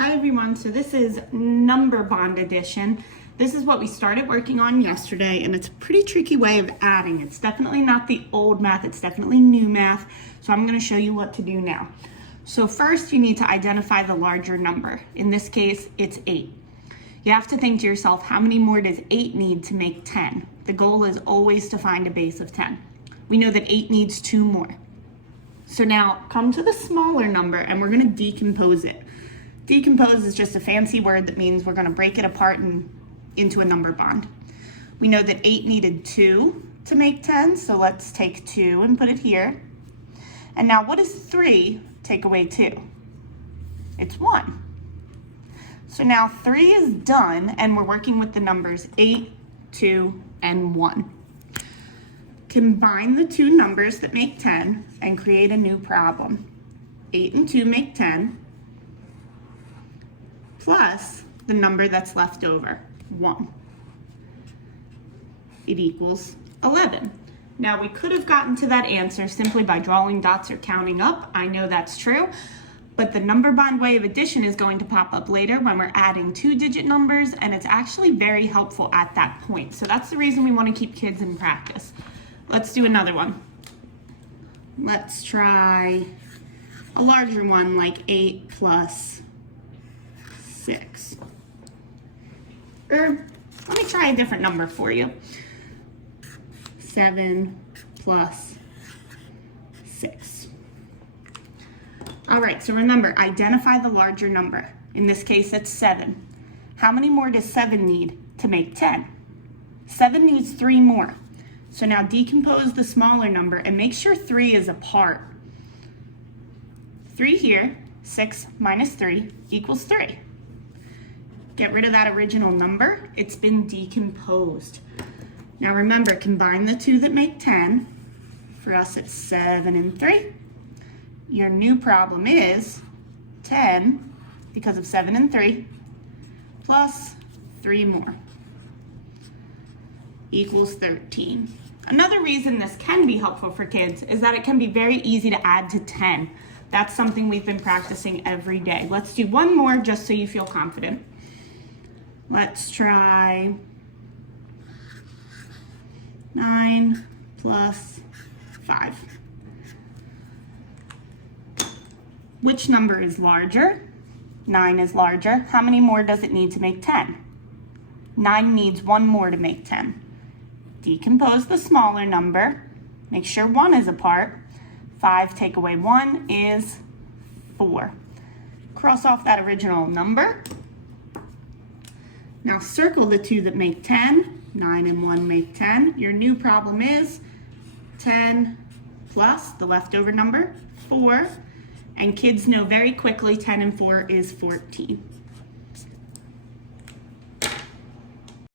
Hi everyone, so this is number bond addition. This is what we started working on yesterday, and it's a pretty tricky way of adding. It's definitely not the old math, it's definitely new math. So I'm gonna show you what to do now. So first you need to identify the larger number. In this case, it's 8. You have to think to yourself, how many more does 8 need to make 10? The goal is always to find a base of 10. We know that 8 needs 2 more. So now come to the smaller number and we're gonna decompose it. Decompose is just a fancy word that means we're gonna break it apart into a number bond. We know that 8 needed 2 to make 10, so let's take 2 and put it here. And now what is 3 take away 2? It's 1. So now 3 is done and we're working with the numbers 8, 2, and 1. Combine the two numbers that make 10 and create a new problem. 8 and 2 make 10. Plus the number that's left over, 1. It equals 11. Now we could have gotten to that answer simply by drawing dots or counting up. I know that's true, but the number bond way of addition is going to pop up later when we're adding 2-digit numbers, and it's actually very helpful at that point. So that's the reason we want to keep kids in practice. Let's do another one. Let's try a larger one like 8 plus 6. Or let me try a different number for you. 7 plus 6. All right, so remember, identify the larger number. In this case, it's 7. How many more does 7 need to make 10? 7 needs 3 more. So now decompose the smaller number and make sure 3 is a part. 3 here, 6 minus 3 equals 3. Get rid of that original number. It's been decomposed. Now remember, combine the two that make 10. For us, it's 7 and 3. Your new problem is 10, because of 7 and 3, plus 3 more, equals 13. Another reason this can be helpful for kids is that it can be very easy to add to 10. That's something we've been practicing every day. Let's do one more just so you feel confident. Let's try 9 plus 5. Which number is larger? 9 is larger. How many more does it need to make 10? 9 needs 1 more to make 10. Decompose the smaller number. Make sure 1 is a part. 5 take away 1 is 4. Cross off that original number. Now circle the two that make 10. 9 and 1 make 10. Your new problem is 10 plus the leftover number, 4. And kids know very quickly 10 and 4 is 14.